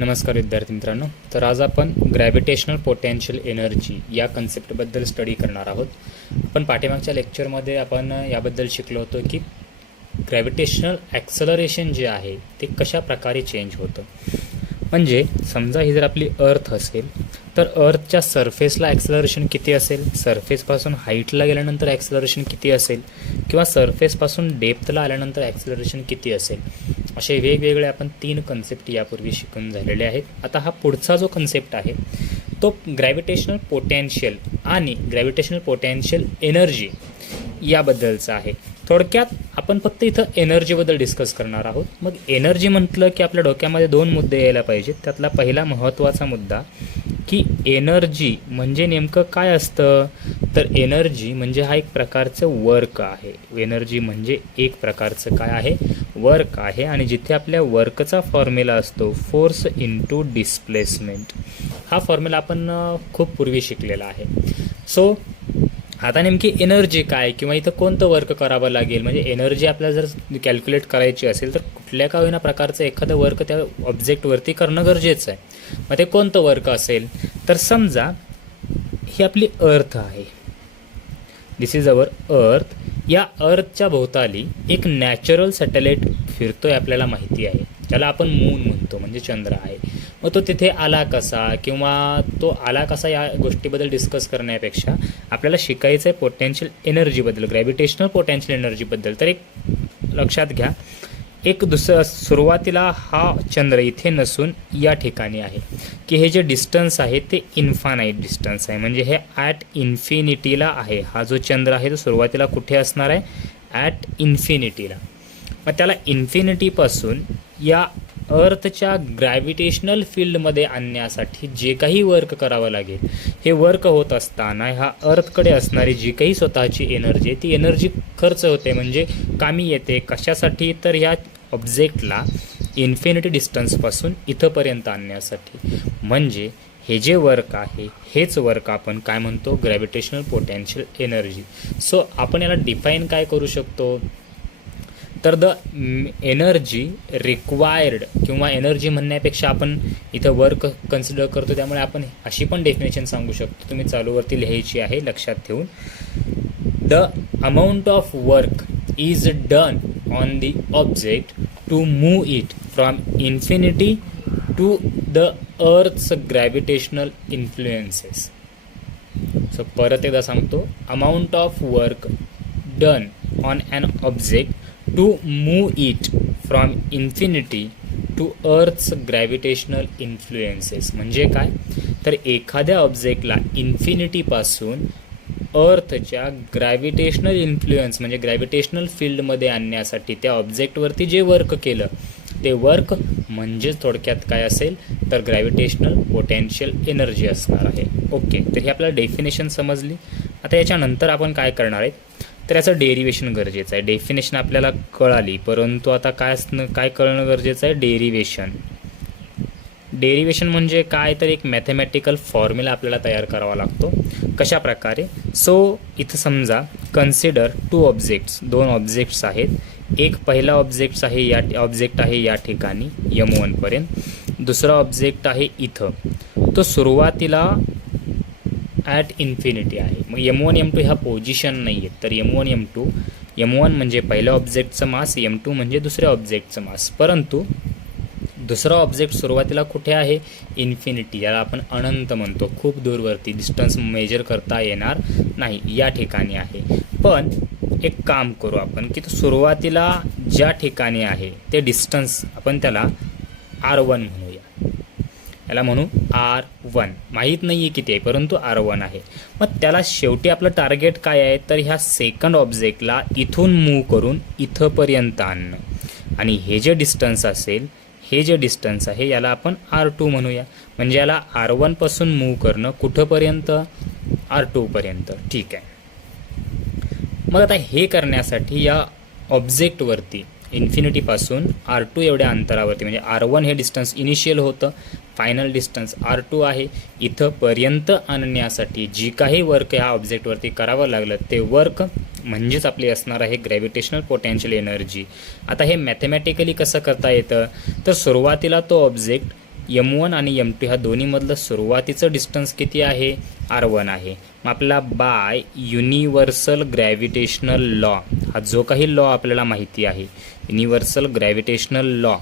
नमस्कार विद्यार्थी मित्रांनो. तर आज आपण ग्रॅव्हिटेशनल पोटेन्शियल एनर्जी या कन्सेप्टबद्दल स्टडी करणार आहोत. आपण पाठीमागच्या लेक्चरमध्ये आपण याबद्दल शिकलो होतो की ग्रॅव्हिटेशनल ॲक्सलरेशन जे आहे ते कशा प्रकारे चेंज होतं. म्हणजे समजा ही जर आपली अर्थ असेल तर अर्थच्या सरफेसला ॲक्सलरेशन किती असेल, सरफेसपासून हाईटला गेल्यानंतर ॲक्सलरेशन किती असेल, किंवा सरफेसपासून डेप्थला आल्यानंतर ॲक्सलरेशन किती असेल. असे वेगवेगळे आपण 3 कन्सेप्ट यापूर्वी शिकून झालेले आहेत. आता हा पुढचा जो कन्सेप्ट आहे तो ग्रॅव्हिटेशनल पोटेन्शियल आणि ग्रॅव्हिटेशनल पोटेन्शियल एनर्जी याबद्दलचा आहे. थोडक्यात आपण फक्त इथं एनर्जीबद्दल डिस्कस करणार आहोत. मग एनर्जी म्हटलं की आपल्या डोक्यामध्ये 2 मुद्दे यायला पाहिजेत. त्यातला पहिला महत्त्वाचा मुद्दा की एनर्जी म्हणजे नेमकं काय असतं. तर एनर्जी म्हणजे हा एक प्रकारचं वर्क आहे. एनर्जी म्हणजे एक प्रकारचं काय आहे, वर्क आहे. आणि जिथे आपल्या वर्कचा फॉर्म्युला असतो फोर्स इंटू डिस्प्लेसमेंट, हा फॉर्म्युला आपण खूप पूर्वी शिकलेला आहे. सो आता नेमकी एनर्जी काय किंवा इथं कोणतं वर्क करावं लागेल. म्हणजे एनर्जी आपल्याला जर कॅल्क्युलेट करायची असेल तर कुठल्या का होईना प्रकारचं एखादं वर्क त्या ऑब्जेक्टवरती करणं गरजेचं आहे. मग ते कोणतं वर्क असेल तर समजा ही आपली अर्थ आहे. दिस इज अवर अर्थ. या अर्थच्या भोवताली एक नॅचरल सॅटेलाइट फिरतोय आपल्याला माहिती आहे, त्याला आपण मून म्हणतो म्हणजे चंद्र आहे. मग तो तिथे आला कसा किंवा तो आला कसा या गोष्टीबद्दल डिस्कस करण्यापेक्षा आपल्याला शिकायचं आहे पोटेन्शियल एनर्जीबद्दल, ग्रॅव्हिटेशनल पोटेन्शियल एनर्जीबद्दल. तर एक लक्षात घ्या, एक सुरुवातीला हा चंद्र इथे नसून या ठिकाणी आहे की हे जे डिस्टन्स आहे ते इन्फानाईट डिस्टन्स आहे. म्हणजे हे ॲट इन्फिनिटीला आहे. हा जो चंद्र आहे तो सुरुवातीला कुठे असणार आहे, ॲट इन्फिनिटीला. मग त्याला इन्फिनिटीपासून या अर्थच्या ग्रॅव्हिटेशनल फील्डमध्ये आणण्यासाठी जे काही वर्क करावं लागेल, हे वर्क होत असताना ह्या अर्थकडे असणारी जी काही स्वतःची एनर्जी आहे ती एनर्जी खर्च होते. म्हणजे कामी येते. कशासाठी तर ह्या ऑब्जेक्टला इन्फिनिटी डिस्टन्सपासून इथंपर्यंत आणण्यासाठी. म्हणजे हे जे वर्क आहे हेच वर्क आपण काय म्हणतो, ग्रॅव्हिटेशनल पोटेन्शियल एनर्जी. सो आपण याला डिफाईन काय करू शकतो तर द एनर्जी रिक्वायर्ड, किंवा एनर्जी म्हणण्यापेक्षा आपण इथं वर्क कन्सिडर करतो त्यामुळे आपण अशी पण डेफिनेशन सांगू शकतो. तुम्ही चालूवरती लिहायची आहे लक्षात ठेवून. The amount of work is done on the object to move it from infinity to the earth's gravitational influences. So परत एकदा सांगतो, amount of work done on an object to move it from infinity to earth's gravitational influences. म्हणजे काय तर एखाद्या ऑब्जेक्टला इन्फिनिटीपासून अर्थच्या gravitational influence म्हणजे gravitational फील्डमध्ये आणण्यासाठी त्या ऑब्जेक्टवरती जे वर्क केलं ते वर्क म्हणजेच थोडक्यात काय असेल तर ग्रॅव्हिटेशनल पोटेन्शियल एनर्जी असणार आहे. ओके, तर ही आपल्याला डेफिनेशन समजली. आता याच्यानंतर आपण काय करणार आहे तर याचं डेरिवेशन गरजेचं आहे. डेफिनेशन आपल्याला कळाली, परंतु आता काय कळणं गरजेचं आहे, डेरिवेशन. डेरिवेशन म्हणजे काय तर एक मॅथमॅटिकल फॉर्म्युला आपल्याला तयार करावा लागतो. कशा प्रकारे. सो इथं समजा कन्सिडर 2 ऑब्जेक्ट्स, 2 ऑब्जेक्ट्स आहेत. एक पहिला ऑब्जेक्ट आहे या ठिकाणी M1 पर्यंत. दुसरा ऑब्जेक्ट आहे इथं, तो सुरुवातीला ॲट इन्फिनिटी आहे. मग M1 M2 ह्या पोझिशन नाही आहेत. तर M1 M2, M1 म्हणजे पहिल्या ऑब्जेक्टचं मास, M2 म्हणजे दुसऱ्या ऑब्जेक्टचं मास. परंतु दुसरा ऑब्जेक्ट सुरुवातीला कुठे आहे, इन्फिनिटी, याला आपण अनंत म्हणतो. खूप दूरवरती, डिस्टन्स मेजर करता येणार नाही, या ठिकाणी आहे. पण एक काम करू आपण की तो सुरुवातीला ज्या ठिकाणी आहे ते डिस्टन्स आपण त्याला R1 म्हणूया. याला म्हणू R1. माहीत नाही आहे किती आहे परंतु R1 आहे. मग त्याला शेवटी आपलं टार्गेट काय आहे तर ह्या सेकंड ऑब्जेक्टला इथून मूव करून इथंपर्यंत आणणं. आणि हे जे डिस्टन्स असेल, हे जे डिस्टन्स आहे याला आपण R2 म्हणूया. म्हणजे याला R1 पासून मूव करणं कुठंपर्यंत, R2 पर्यंत. ठीक आहे. मग आता हे करण्यासाठी या ऑब्जेक्टवरती इन्फिनिटीपासून R2 एवढ्या अंतरावरती, म्हणजे R1 हे डिस्टन्स इनिशियल होतं, फायनल डिस्टन्स R2 आहे. इथंपर्यंत आणण्यासाठी जी काही वर्क ह्या ऑब्जेक्टवरती करावं लागलं ते वर्क म्हणजेच आपली असणार आहे ग्रॅव्हिटेशनल पोटेन्शियल एनर्जी. आता हे मॅथमॅटिकली कसं करता येतं तर सुरुवातीला तो ऑब्जेक्ट M1 आणि M2 ह्या दोन्हीमधलं सुरुवातीचं डिस्टन्स किती आहे, R1 आहे. मग आपल्याला बाय युनिव्हर्सल ग्रॅव्हिटेशनल लॉ, हा जो काही लॉ आपल्याला माहिती आहे, युनिव्हर्सल ग्रॅव्हिटेशनल लॉ,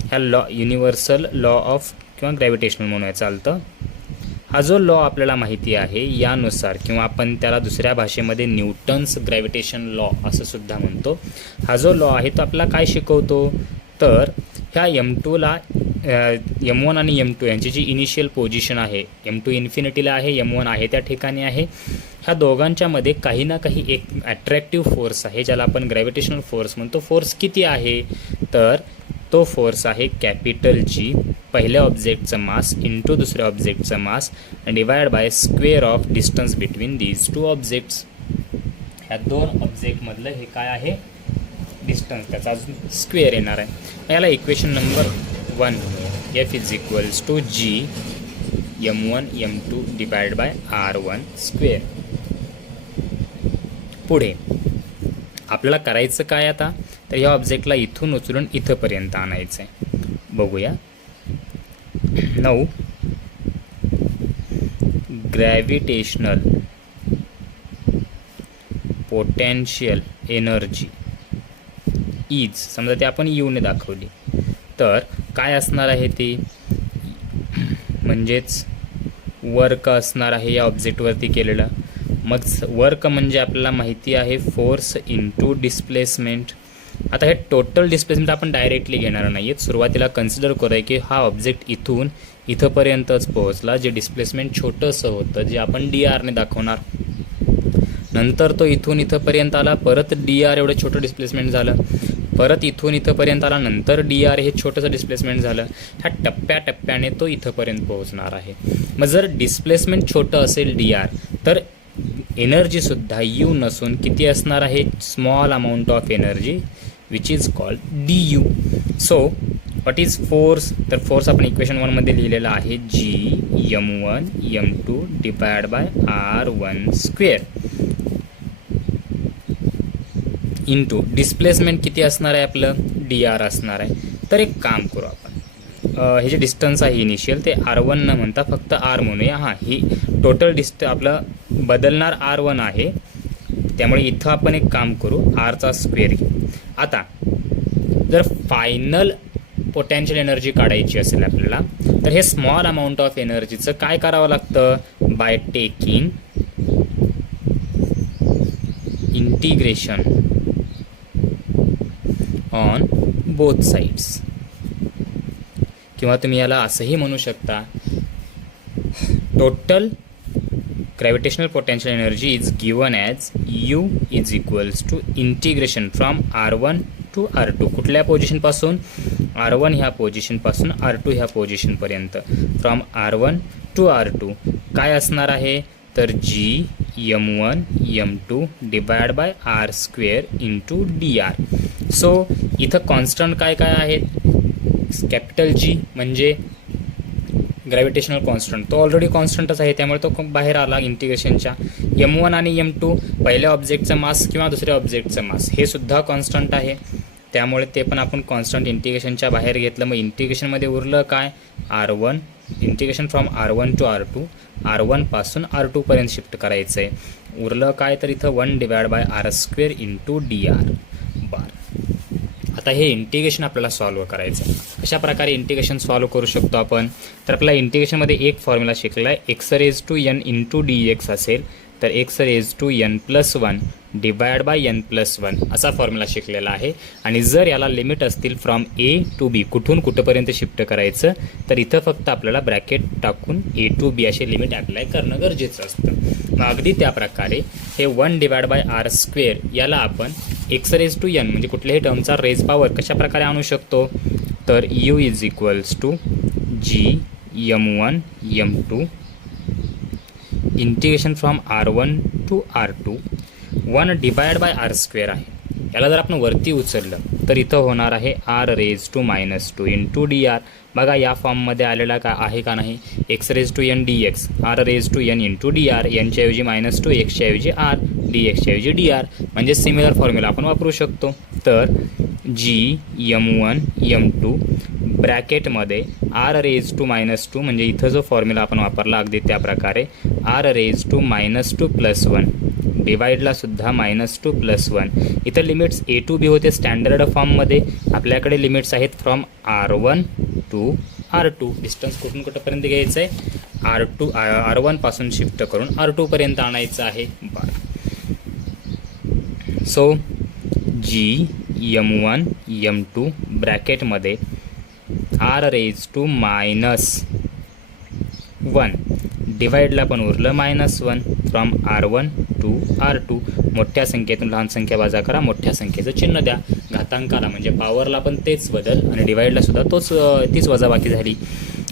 ह्या लॉ युनिव्हर्सल लॉ ऑफ किंवा ग्रॅव्हिटेशनल म्हणून चालतं, हा जो लॉ आपल्याला माहिती आहे यानुसार, किंवा आपण त्याला दुसऱ्या भाषेमध्ये न्यूटन्स ग्रॅव्हिटेशन लॉ असं सुद्धा म्हणतो, हा जो लॉ आहे तो आपल्याला काय शिकवतो, तर ह्या M2ला M1 आणि M2 यांची जी इनिशियल पोझिशन आहे, M2 इन्फिनिटीला आहे, M1 आहे त्या ठिकाणी आहे, ह्या दोघांच्यामध्ये काही ना काही एक अट्रॅक्टिव्ह फोर्स आहे ज्याला आपण ग्रॅव्हिटेशनल फोर्स म्हणतो. फोर्स किती आहे, तर तो फोर्स आहे कॅपिटल G, पहिल्या ऑब्जेक्टचं मास इंटू दुसऱ्या ऑब्जेक्टचं mass divide by square of distance between these two objects. ह्या दोन ऑब्जेक्टमधलं हे काय आहे, डिस्टन्स, त्याचा अजून स्क्वेअर येणार आहे. याला equation number 1 F is equals to G M1 M2 divide by R1 square. पुढे आपल्याला करायचं काय आता, तर या ऑब्जेक्टला इथून उचलून इथंपर्यंत आणायचं आहे. बघूया. 9 ग्रॅव्हिटेशनल पोटेन्शियल एनर्जी इज, समजा ते आपण यूने दाखवली, तर काय असणार आहे ते, म्हणजेच वर्क असणार आहे या ऑब्जेक्टवरती केलेलं. मग वर्क म्हणजे आपल्याला माहिती आहे फोर्स इंटू डिस्प्लेसमेंट. आता हे टोटल डिस्प्लेसमेंट आपण डायरेक्टली घेणार नाही आहेत, सुरुवातीला कन्सिडर करूया की हा ऑब्जेक्ट इथून इथंपर्यंतच पोहोचला, जे डिस्प्लेसमेंट छोटंसं होतं जे आपण DRने दाखवणार, नंतर तो इथून इथंपर्यंत आला, परत DR एवढं छोटं डिस्प्लेसमेंट झालं, परत इथून इथंपर्यंत आला, नंतर DR हे छोटंसं डिस्प्लेसमेंट झालं. ह्या टप्प्याटप्प्याने तो इथंपर्यंत पोहोचणार आहे. मग जर डिस्प्लेसमेंट छोटं असेल DR, तर एनर्जीसुद्धा U नसून किती असणार आहे, small amount of energy which is called DU. So what is force, तर फोर्स आपण इक्वेशन 1 मध्ये लिहिलेला आहे G M1 M2 divide by R1 square into displacement किती असणार आहे आपलं, DR असणार आहे. तर एक काम करू आपण, हे जे डिस्टन्स आहे इनिशियल ते R1 न म्हणता फक्त R म्हणूया. हां, ही टोटल आपलं बदलणार R1 आहे, त्यामुळे इथं आपण एक काम करू, Rचा स्क्वेअर घेऊ. आता जर फायनल पोटेन्शियल एनर्जी काढायची असेल आपल्याला, तर हे स्मॉल अमाऊंट ऑफ एनर्जीचं काय करावं लागतं, by taking integration on both sides, किंवा तुम्ही याला असंही म्हणू शकता, total gravitational potential energy is given as U is equals to integration from R1 to R2. कुठल्या पोझिशनपासून, R1 ह्या पोझिशनपासून R2 ह्या पोझिशनपर्यंत, फ्रॉम R1 टू R2 काय असणार आहे, तर G M1 M2 divide by R square into DR. So इथं constant काय काय आहेत, कॅपिटल G म्हणजे ग्रॅव्हिटेशनल कॉन्स्टंट, तो ऑलरेडी कॉन्स्टंटच आहे, त्यामुळे तो बाहेर आला इंटिग्रेशनच्या. M1 आणि M2 पहिल्या ऑब्जेक्टचं मास किंवा दुसऱ्या ऑब्जेक्टचं मास हे सुद्धा कॉन्स्टंट आहे, त्यामुळे ते पण आपण कॉन्स्टंट इंटिग्रेशनच्या बाहेर घेतलं. मग इंटिग्रेशनमध्ये उरलं काय, R1, integration from R1 to R2, R1 पासून R2 पर्यंत शिफ्ट करायचं आहे. उरलं काय, तर इथं 1 divide by R square into DR बार. आता हे इंटिग्रेशन आपल्याला सॉल्व करायचं आहे. अशा प्रकारे इंटिग्रेशन सॉल्व करू शकतो आपण. तर आपल्याला इंटिग्रेशनमध्ये एक फॉर्म्युला शिकला आहे, x raise to n into dx असेल, तर x raise to n+1 divide by n+1 असा फॉर्म्युला शिकलेला आहे. आणि जर याला लिमिट असतील फ्रॉम A टू B, कुठून कुठंपर्यंत शिफ्ट करायचं, तर इथं फक्त आपल्याला ब्रॅकेट टाकून A टू B असे लिमिट अप्लाय करणं गरजेचं असतं. मग अगदी त्या प्रकारे हे 1 डिवाइड बाय R स्क्वेअर याला आपण x रेज टू n म्हणजे कुठल्याही टर्मचा रेज पॉवर कशा प्रकारे आणू शकतो, तर U is equals to G M1 M2 integration from R1 to R2 1 divide by R square आहे. याला जर आपण वरती उचललं तर इथं होणार आहे R raise to -2 into DR. बघा या फॉर्ममध्ये आलेला का आहे का नाही, x raise to n dx, R raise to n into DR, nच्या ऐवजी -2, x च्या ऐवजी R, dx च्या ऐवजी DR, म्हणजे सिमिलर फॉर्म्युला आपण वापरू शकतो. तर जी M1 M2 ब्रॅकेटमध्ये r⁻² म्हणजे इथं जो फॉर्म्युला आपण वापरला अगदी त्या प्रकारे r⁻² + 1 डिवाइडला सुद्धा -2 + 1. इथं लिमिट्स a to b होते स्टँडर्ड फॉर्ममध्ये. आपल्याकडे लिमिट्स आहेत from r1 to r2. Distance कुठून कुठंपर्यंत घ्यायचं आहे, r1 पासून शिफ्ट करून r2 पर्यंत आणायचं आहे. बरं, सो जी M1 M2 ब्रॅकेटमध्ये r⁻1 डिवाइडला पण उरलं -1 फ्रॉम r1 टू r2. मोठ्या संख्येतून लहान संख्या वजा करा, मोठ्या संख्येचं चिन्ह द्या. घातांकाला म्हणजे पॉवरला पण तेच बदल आणि डिवाइडला सुद्धा तीच वजाबाकी झाली.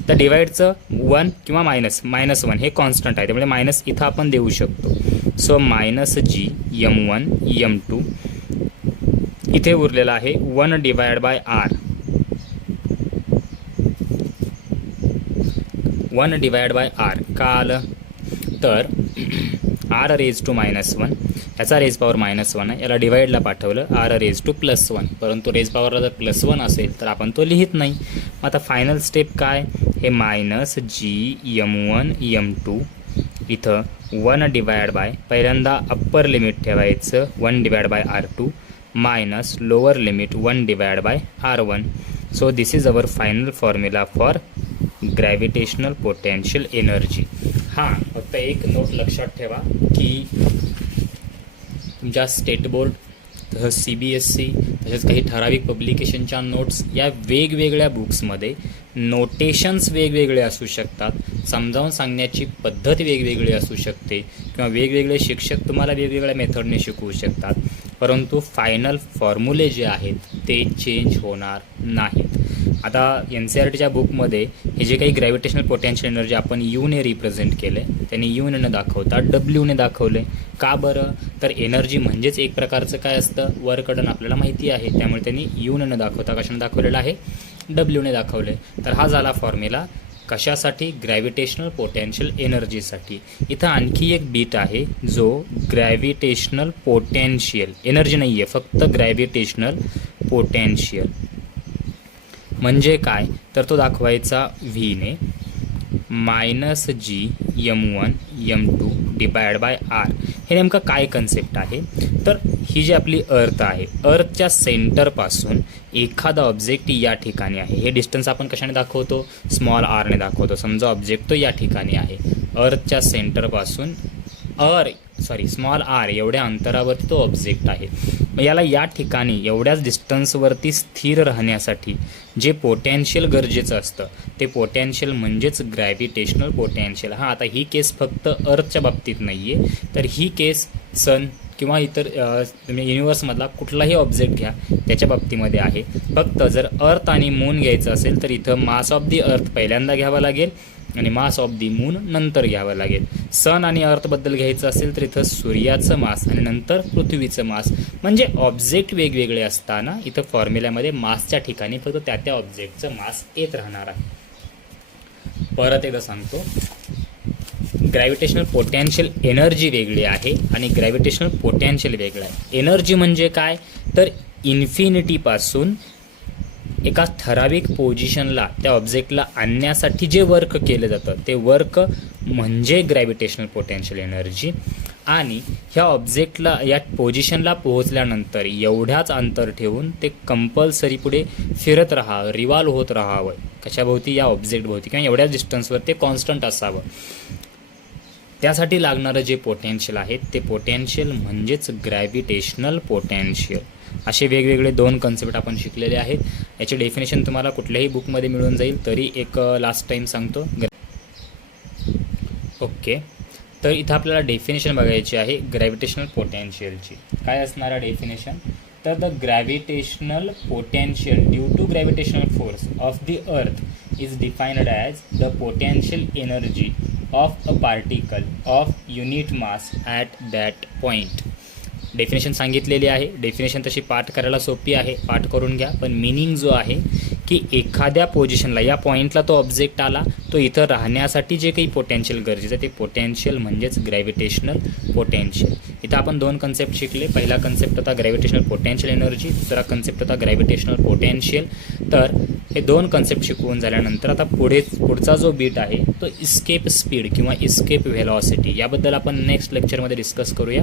तर डिवाइडचं 1 किंवा -1 हे कॉन्स्टंट आहे, त्यामुळे मायनस इथं आपण देऊ शकतो. सो -G M1 M2 इथे उरलेला आहे 1/r. 1/r का आलं तर r⁻1 याचा रेज पॉवर -1 आहे, याला डिवाइडला पाठवलं r⁻+1. परंतु रेज पॉवरला जर +1 असेल तर आपण तो लिहित नाही. आता फायनल स्टेप काय, हे -G M1 M2 इथं 1/, पहिल्यांदा अप्पर लिमिट ठेवायचं 1/r2 minus lower limit 1/r1. So this is our final formula for gravitational potential energy. हां, फक्त एक नोट लक्षात ठेवा की तुमच्या स्टेट बोर्ड तसंच CBSE तसेच काही ठराविक पब्लिकेशनच्या नोट्स या वेगवेगळ्या बुक्समध्ये नोटेशन्स वेगवेगळे असू शकतात, समजावून सांगण्याची पद्धत वेगवेगळी असू शकते किंवा वेगवेगळे शिक्षक तुम्हाला वेगवेगळ्या मेथडने शिकवू शकतात, परंतु फायनल फॉर्म्युले जे आहेत ते चेंज होणार नाहीत. आता NCERTच्या बुकमध्ये हे जे काही ग्रॅव्हिटेशनल पोटेन्शियल एनर्जी आपण यूने रिप्रेझेंट केले, त्यांनी यूने दाखवता डब्ल्यूने दाखवले. का बरं, तर एनर्जी म्हणजेच एक प्रकारचं काय असतं, वर्क डन आपल्याला माहिती आहे, त्यामुळे त्यांनी यूने दाखवता कशाने दाखवलेलं आहे, डब्ल्यूने दाखवले. तर हा झाला फॉर्म्युला कशासाठी, ग्रॅव्हिटेशनल पोटेन्शियल एनर्जीसाठी. इथं आणखी एक बीट आहे जो ग्रॅव्हिटेशनल पोटेन्शियल एनर्जी नाही आहे, फक्त ग्रॅव्हिटेशनल पोटेन्शियल म्हणजे काय, तर तो दाखवायचा व्हीने -G M1 M2 /r. हे नेमकं काय कन्सेप्ट आहे, तर ही जी आपली अर्थ आहे, अर्थच्या सेंटरपासून एखादा ऑब्जेक्ट या ठिकाणी आहे. हे डिस्टन्स आपण कशाने दाखवतो, स्मॉल आरने दाखवतो. समजा ऑब्जेक्ट तो या ठिकाणी आहे, अर्थच्या सेंटरपासून स्मॉल आर एवढ्या अंतरावरती तो ऑब्जेक्ट आहे. मग याला या ठिकाणी एवढ्याच डिस्टन्सवरती स्थिर राहण्यासाठी जे पोटेन्शियल गरजेचं असतं ते पोटेन्शियल म्हणजेच ग्रॅव्हिटेशनल पोटेन्शियल. हां, आता ही केस फक्त अर्थच्या बाबतीत नाही आहे, तर ही केस सन किंवा इतर युनिवर्समधला कुठलाही ऑब्जेक्ट घ्या त्याच्या बाबतीमध्ये आहे. फक्त जर अर्थ आणि मून घ्यायचं असेल तर इथं मास ऑफ दी अर्थ पहिल्यांदा घ्यावा लागेल आणि मास ऑफ दी मून नंतर घ्यावं लागेल. सन आणि अर्थबद्दल घ्यायचं असेल तर इथं सूर्याचं मास आणि नंतर पृथ्वीचं मास. म्हणजे ऑब्जेक्ट वेगवेगळे असताना इथं फॉर्म्युल्यामध्ये मासच्या ठिकाणी फक्त त्या ऑब्जेक्टचं मास येत राहणार आहे. परत एकदा सांगतो, ग्रॅव्हिटेशनल पोटेन्शियल एनर्जी वेगळी आहे आणि ग्रॅव्हिटेशनल पोटेन्शियल वेगळं आहे. एनर्जी म्हणजे काय, तर इन्फिनिटीपासून एका ठराविक पोझिशनला त्या ऑब्जेक्टला आणण्यासाठी जे वर्क केलं जातं ते वर्क म्हणजे ग्रॅव्हिटेशनल पोटेन्शियल एनर्जी. आणि ह्या ऑब्जेक्टला या पोझिशनला पोहोचल्यानंतर एवढ्याच अंतर ठेवून ते कंपल्सरी पुढे फिरत राहावं, रिव्हॉल्व होत राहावं कशाभोवती, या ऑब्जेक्टभोवती, किंवा एवढ्याच डिस्टन्सवर ते कॉन्स्टंट असावं. त्यासाठी लागणारं जे पोटेन्शियल आहे ते पोटेन्शियल म्हणजेच ग्रॅव्हिटेशनल पोटेन्शियल. असे वेगवेगळे 2 कन्सेप्ट आपण शिकलेले आहेत. याचे डेफिनेशन तुम्हाला कुठल्याही बुकमध्ये मिळून जाईल. तरी एक लास्ट टाईम सांगतो. ओके, तर इथं आपल्याला डेफिनेशन बघायची आहे ग्रॅव्हिटेशनल पोटेन्शियलची. काय असणार आहे डेफिनेशन, तर the gravitational potential due to gravitational force of the earth is defined as the potential energy of a particle of unit mass at that point. Definition सांगितलेली आहे. डेफिनेशन तशी पाठ करायला सोपी आहे, पाठ करून घ्या. पण मिनिंग जो आहे की एखाद्या पोझिशनला या पॉईंटला तो ऑब्जेक्ट आला, तो इथं राहण्यासाठी जे काही पोटेन्शियल गरजेचं आहे ते पोटेन्शियल म्हणजेच ग्रॅव्हिटेशनल पोटेन्शियल. इथं आपण 2 कन्सेप्ट शिकले. पहिला कन्सेप्ट होता ग्रॅव्हिटेशनल पोटेन्शियल एनर्जी, दुसरा कन्सेप्ट होता ग्रॅव्हिटेशनल पोटेन्शियल. तर हे 2 कन्सेप्ट शिकवून झाल्यानंतर आता पुढचा जो बीट आहे तो इस्केप स्पीड किंवा इस्केप व्हेलॉसिटी याबद्दल आपण नेक्स्ट लेक्चरमध्ये डिस्कस करूया.